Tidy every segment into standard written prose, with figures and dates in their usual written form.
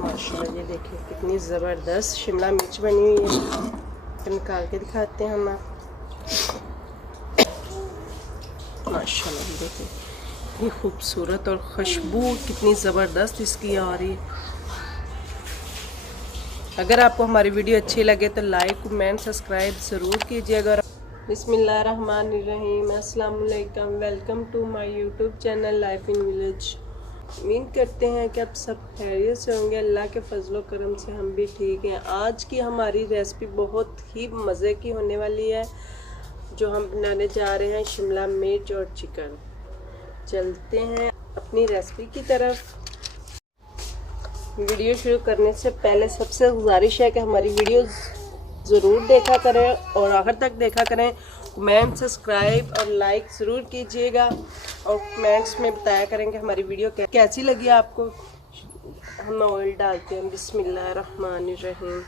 माशाल्लाह ये देखिए कितनी ज़बरदस्त शिमला मिर्च बनी हुई है। तो निकाल के दिखाते हैं हम आप। माशाल्लाह ये देखिए इतनी खूबसूरत और खुशबू कितनी ज़बरदस्त इसकी आ रही है। अगर आपको हमारी वीडियो अच्छी लगे तो लाइक कमेंट सब्सक्राइब ज़रूर कीजिएगा। बिस्मिल्लाहिर्रहमानिर्रहीम, अस्सलाम वालेकुम, welcome to my YouTube channel life in village. उम्मीद करते हैं कि आप सब खैरियत से होंगे। अल्लाह के फजलो करम से हम भी ठीक हैं। आज की हमारी रेसिपी बहुत ही मज़े की होने वाली है। जो हम बनाने जा रहे हैं शिमला मिर्च और चिकन। चलते हैं अपनी रेसिपी की तरफ। वीडियो शुरू करने से पहले सबसे गुजारिश है कि हमारी वीडियो ज़रूर देखा करें और आखिर तक देखा करें। कमेंट सब्सक्राइब और लाइक ज़रूर कीजिएगा और कमेंट्स में बताया करें कि हमारी वीडियो कैसी लगी आपको। हम ऑयल डालते हैं। बिस्मिल्लाहिर्रहमानिर्रहीम।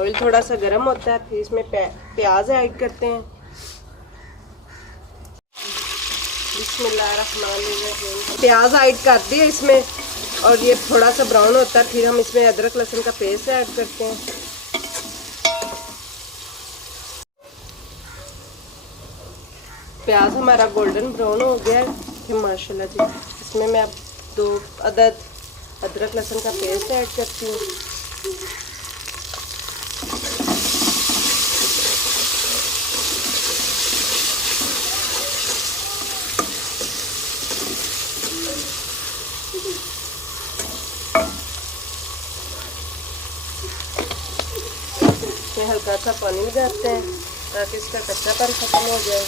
ऑयल थोड़ा सा गर्म होता है, फिर इसमें प्याज ऐड करते हैं। बिस्मिल्लाहिर्रहमानिर्रहीम। प्याज ऐड कर दिए इसमें और ये थोड़ा सा ब्राउन होता है, फिर हम इसमें अदरक लहसुन का पेस्ट ऐड करते हैं। प्याज हमारा गोल्डन ब्राउन हो गया है। फिर माशाल्लाह जी इसमें मैं अब 2 अदद अदरक लहसुन का पेस्ट ऐड करती हूँ। हल्का सा पानी लगाते हैं ताकि इसका कच्चापन खत्म हो जाए।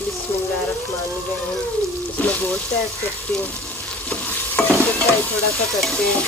बिस्मिल्लाहिर्रहमानिर्रहीम। इसमें गोश्त ऐड करती हूँ, फ्राई थोड़ा सा करते हैं।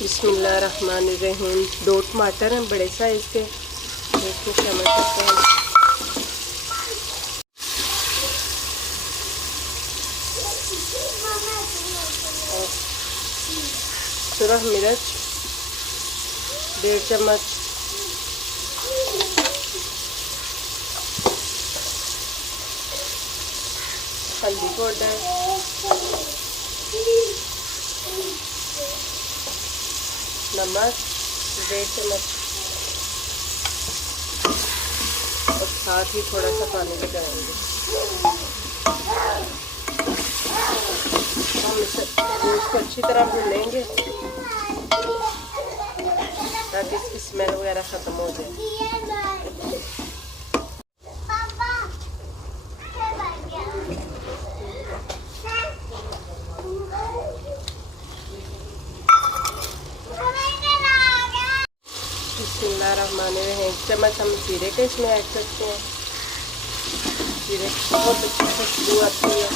बिस्मिल्लाहिर्रहमानिर्रहीम। 2 टमाटर हैं बड़े साइज के, इसमें शामिल करते हैं। सुरख मिर्च 1.5 चम्मच, हल्दी पाउडर, नमक 1.5 चम्मच और साथ ही थोड़ा सा पानी लगाएंगे। हम इसको अच्छी तरह भूनेंगे ताकि इसकी स्मेल वगैरह ख़त्म हो जाए। बिस्मिल्लाहिर्रहमानिर्रहीम। 1 चम्मच हम जीरे के इसमें ऐड करते हैं। जीरे बहुत अच्छी खुशबू आती है।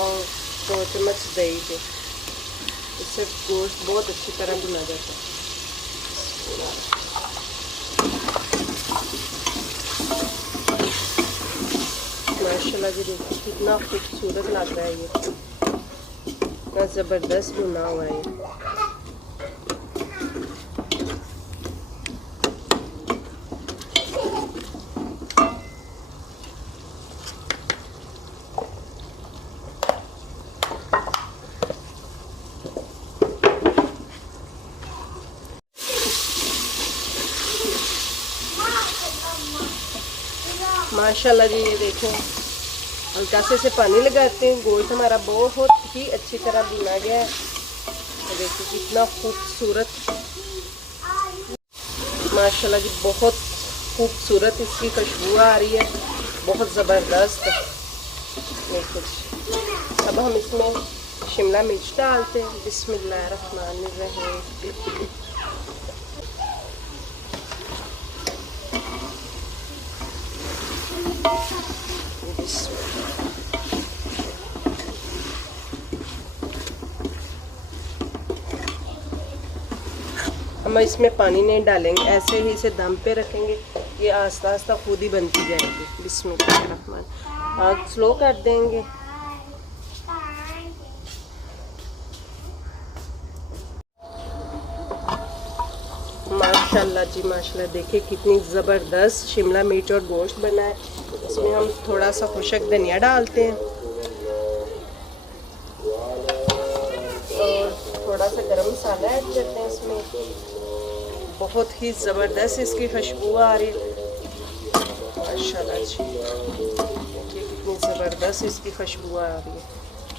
और 2 चम्मच दही के, इससे गोश्त बहुत अच्छी तरह भुना जाता है। माशाल्लाह जी देखिए कितना खूबसूरत लग रहा है। ये कितना ज़बरदस्त भुना हुआ है। माशाल्लाह जी ये देखें हल्का से पानी लगाते हैं। गोश्त हमारा बहुत ही अच्छी तरह भुना गया है। देखिए कितना खूबसूरत, माशाल्लाह जी बहुत खूबसूरत इसकी खुशबू आ रही है, बहुत ज़बरदस्त। देखिए अब हम इसमें शिमला मिर्च डालते हैं। बिस्मिल्लाहिर्रहमानिर्रहीम। हम इसमें पानी नहीं डालेंगे, ऐसे ही इसे दम पे रखेंगे, ये आस्ता आस्ता खुद ही बनती जाएगी। बिस्मिल्लाहिर्रहमान। आग स्लो कर देंगे। माशाल्लाह जी माशाल्लाह, देखिए कितनी ज़बरदस्त शिमला मिर्च और गोश्त बना है। इसमें हम थोड़ा सा खुशक धनिया डालते हैं और थोड़ा सा गरम मसाला ऐड करते हैं इसमें। बहुत ही ज़बरदस्त इसकी खुशबू आ रही है माशाल्लाह जी। देखिए कितनी ज़बरदस्त इसकी खुशबू आ रही है।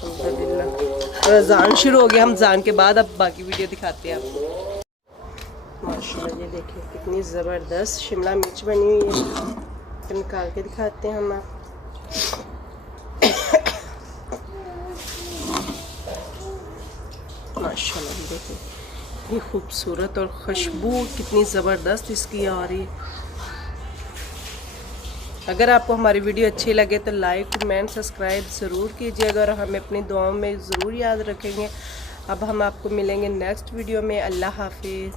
अल्हम्दुलिल्लाह। रज़ान शुरू हो गया, हम जान के बाद अब बाकी वीडियो दिखाते हैं आपको। माशाल्लाह ये देखिए कितनी ज़बरदस्त शिमला मिर्च बनी हुई है। तो निकाल के दिखाते हैं हम आप। माशाल्लाह ये देखिए कितनी खूबसूरत और खुशबू कितनी ज़बरदस्त इसकी आ रही है। अगर आपको हमारी वीडियो अच्छी लगे तो लाइक कमेंट सब्सक्राइब ज़रूर कीजिएगा और हमें अपनी दुआओं में ज़रूर याद रखेंगे। अब हम आपको मिलेंगे नेक्स्ट वीडियो में। अल्लाह हाफिज़।